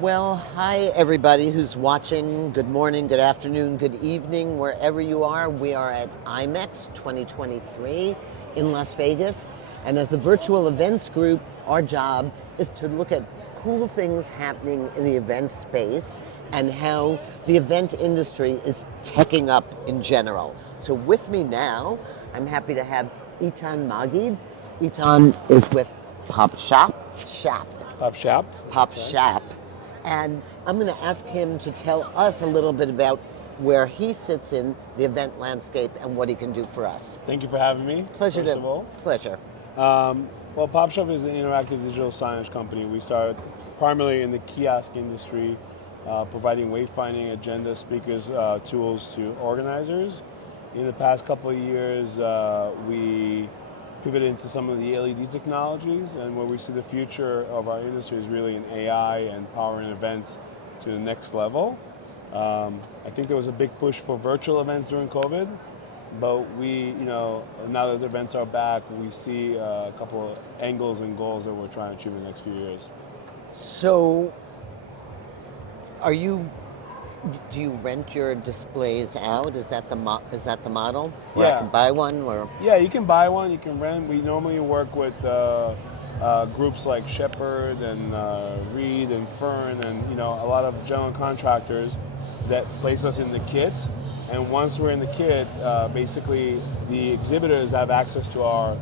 Well, hi everybody who's watching. Good morning, good afternoon, good evening, wherever you are. We are at IMEX 2023 in Las Vegas. And as the virtual events group, our job is to look at cool things happening in the event space and how the event industry is teching up in general. So with me now, I'm happy to have Eitan Magid. Eitan is with PopShap. PopShap. PopShap. And I'm going to ask him to tell us a little bit about where he sits in the event landscape and what he can do for us. Thank you for having me. Pleasure first to of all. pleasure. Well, PopShap is an interactive digital signage company. We started primarily in the kiosk industry, providing wayfinding, agenda, speakers, tools to organizers. In the past couple of years, we pivoted into some of the LED technologies, and where we see the future of our industry is really in AI and powering events to the next level. I think there was a big push for virtual events during COVID, but now that the events are back, we see a couple of angles and goals that we're trying to achieve in the next few years. So, do you rent your displays out? Is that the model? Where I Yeah. can buy one, or Yeah, you can buy one, you can rent. We normally work with groups like Shepherd and Reed and Fern and a lot of general contractors that place us in the kit. And once we're in the kit, basically the exhibitors have access to our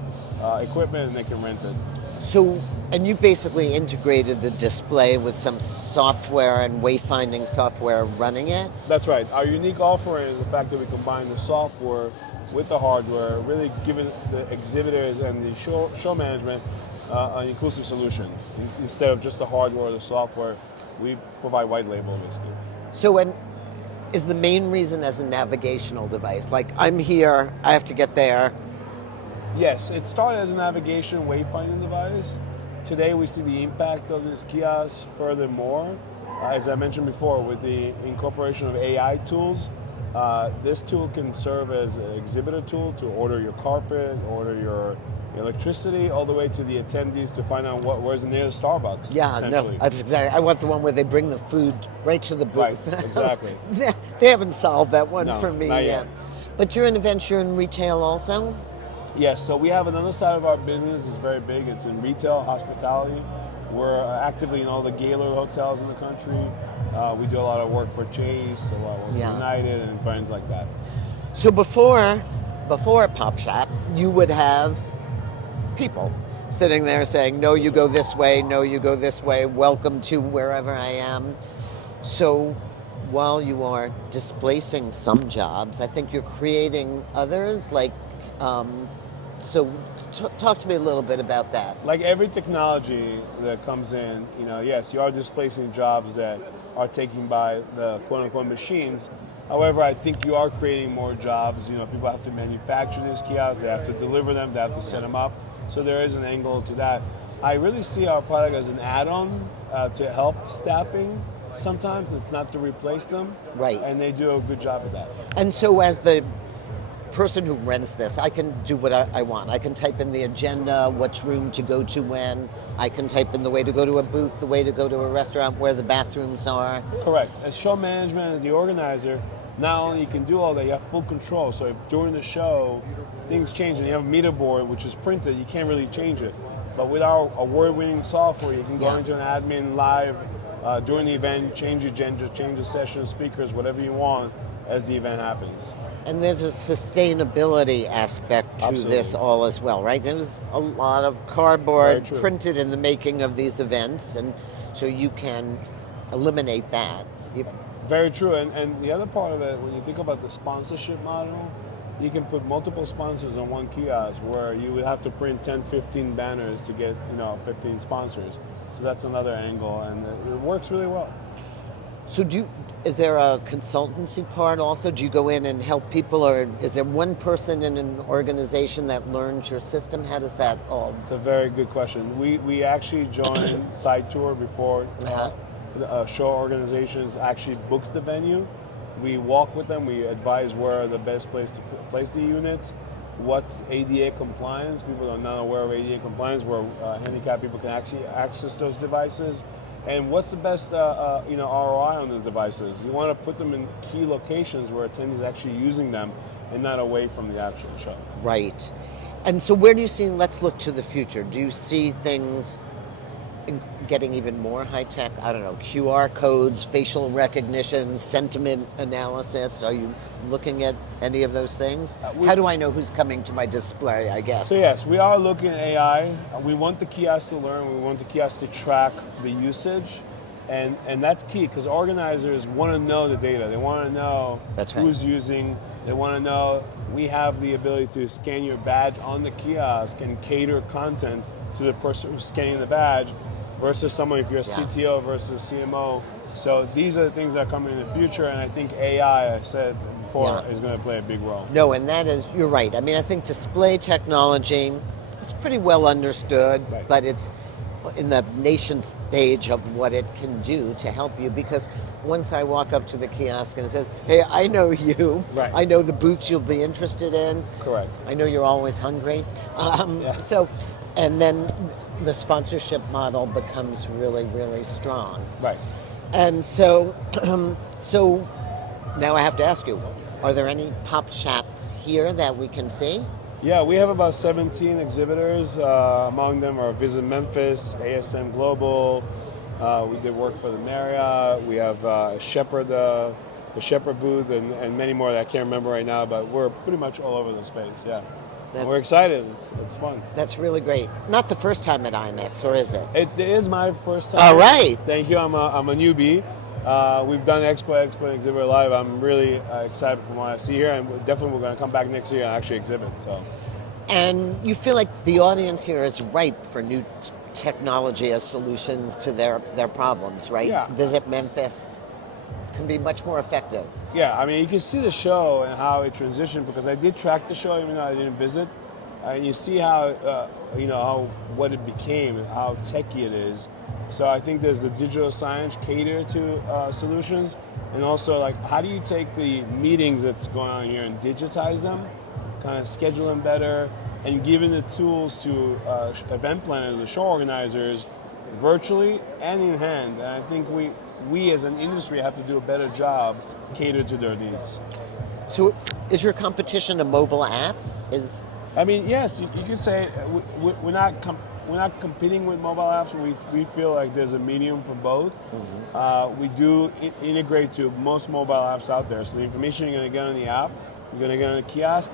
equipment and they can rent it. so? And you basically integrated the display with some software and wayfinding software running it. That's right. Our unique offering is the fact that we combine the software with the hardware, really giving the exhibitors and the show management an inclusive solution. Instead of just the hardware or the software, we provide white label basically. So, and is the main reason as a navigational device? Like, I'm here, I have to get there. Yes, it started as a navigation wayfinding device. Today we see the impact of this kiosk furthermore. As I mentioned before, with the incorporation of AI tools, this tool can serve as an exhibitor tool to order your carpet, order your electricity, all the way to the attendees to find out where's the nearest Starbucks. Yeah, no, that's exactly. I want the one where they bring the food right to the booth. Right, exactly. They haven't solved that one No, for me not yet. yet. But you're in events, you're in retail also? Yes, so we have another side of our business is very big. It's in retail, hospitality. We're actively in all the Gaylord hotels in the country. We do a lot of work for Chase, a lot of work for United, and brands like that. So before PopShap, you would have people sitting there saying, no, you go this way, no, you go this way, welcome to wherever I am. So while you are displacing some jobs, I think you're creating others, like, so talk to me a little bit about that. Like every technology that comes in, yes, you are displacing jobs that are taken by the quote-unquote machines. However, I think you are creating more jobs. People have to manufacture these kiosks, they have to deliver them, they have to set them up. So there is an angle to that. I really see our product as an add-on to help staffing. Sometimes it's not to replace them. Right. And they do a good job of that. And so as the person who rents this, I can do what I want. I can type in the agenda, which room to go to when. I can type in the way to go to a booth, the way to go to a restaurant, where the bathrooms are. Correct. As show management and the organizer, not only you can do all that, you have full control. So if during the show things change and you have a meter board which is printed, you can't really change it. But with our award-winning software, you can go into an admin live during the event, change the agenda, change the session, speakers, whatever you want as the event happens. And there's a sustainability aspect to this all as well, right? There's a lot of cardboard printed in the making of these events, and so you can eliminate that. Very true. And the other part of it, when you think about the sponsorship model, you can put multiple sponsors on one kiosk where you would have to print 10, 15 banners to get 15 sponsors. So that's another angle, and it works really well. So is there a consultancy part also? Do you go in and help people, or is there one person in an organization that learns your system? How does that all? It's a very good question. We actually joined Site Tour before show organizations actually books the venue. We walk with them. We advise where the best place to place the units. What's ADA compliance? People are not aware of ADA compliance, where handicapped people can actually access those devices. And what's the best ROI on those devices? You want to put them in key locations where attendees are actually using them and not away from the actual show. Right. And so where do you see, let's look to the future, do you see things getting even more high tech? I don't know, QR codes, facial recognition, sentiment analysis. Are you looking at any of those things? How do I know who's coming to my display, I guess? So yes, we are looking at AI. We want the kiosk to learn. We want the kiosk to track the usage. And that's key because organizers want to know the data. They want to know who's using. They want to know we have the ability to scan your badge on the kiosk and cater content to the person who's scanning the badge versus someone if you're a CTO versus CMO. So these are the things that are coming in the future, and I think AI, I said before, is going to play a big role. No, and that is, you're right. I mean, I think display technology, it's pretty well understood, but it's in the nation stage of what it can do to help you, because once I walk up to the kiosk and it says, hey, I know you, I know the booths you'll be interested in. Correct. I know you're always hungry. So, and then the sponsorship model becomes really, really strong. Right. And so, so now I have to ask you, are there any PopShaps here that we can see? Yeah, we have about 17 exhibitors. Among them are Visit Memphis, ASM Global. We did work for the Marriott. We have Shepherd, the Shepherd booth, and many more that I can't remember right now. But we're pretty much all over the space. Yeah, we're excited. It's fun. That's really great. Not the first time at IMEX, or is it? It is my first time. All right. Thank you. I'm a newbie. We've done Expo and Exhibit Live. I'm really excited from what I see here, and definitely we're going to come back next year and actually exhibit. So. And you feel like the audience here is ripe for new technology as solutions to their problems, right? Yeah. Visit Memphis can be much more effective. Yeah, I mean, you can see the show and how it transitioned, because I did track the show even though I didn't visit. And you see how, what it became, how techy it is. So I think there's the digital signage cater to solutions, and also like how do you take the meetings that's going on here and digitize them, kind of schedule them better, and giving the tools to event planners, the show organizers, virtually and in hand. And I think we as an industry have to do a better job cater to their needs. So is your competition a mobile app? I mean, yes, you could say we're not competing with mobile apps. We feel like there's a medium for both. Mm-hmm. We do integrate to most mobile apps out there. So the information you're going to get on the app, you're going to get on the kiosk.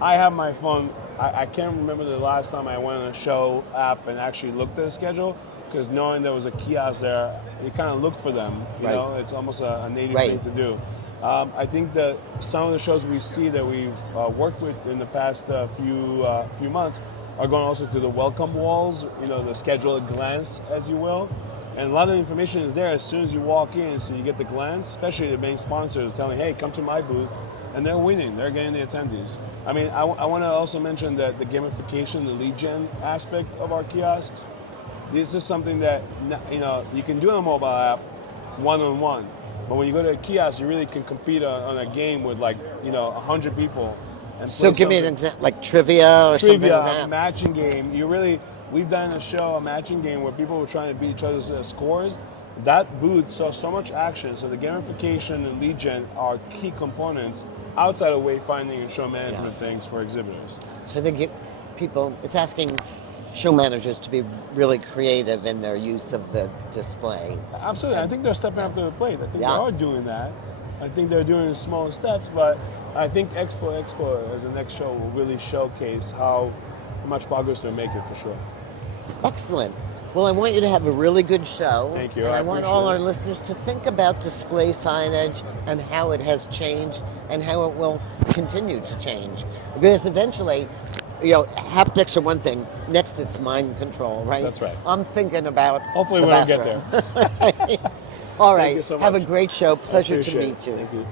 I have my phone. I can't remember the last time I went on a show app and actually looked at the schedule, because knowing there was a kiosk there, you kind of look for them. You know, it's almost a native thing to do. I think that some of the shows we see that we worked with in the past few months are going also to the welcome walls, the schedule at glance, as you will. And a lot of the information is there as soon as you walk in, so you get the glance, especially the main sponsors telling, hey, come to my booth. And they're winning, they're getting the attendees. I mean, I want to also mention that the gamification, the lead gen aspect of our kiosks, this is something that, you can do on a mobile app one-on-one. But when you go to a kiosk, you really can compete on a game with 100 people. And so give me an example, like trivia or something like that? Trivia, matching game. We've done a matching game where people were trying to beat each other's scores. That booth saw so much action, so the gamification and lead gen are key components outside of wayfinding and show management things for exhibitors. So I think it's asking show managers to be really creative in their use of the display. Absolutely. I think they're stepping up to the plate. I think they are doing that. I think they're doing it in small steps, but I think Expo as the next show will really showcase how much progress they're making for sure. Excellent. Well, I want you to have a really good show. Thank you. And I want all our listeners to think about display signage and how it has changed and how it will continue to change. Because eventually, haptics are one thing. Next, it's mind control, right? That's right. I'm thinking about hopefully we don't get there. All right. Thank you so much. Have a great show. Pleasure to meet you. Thank you.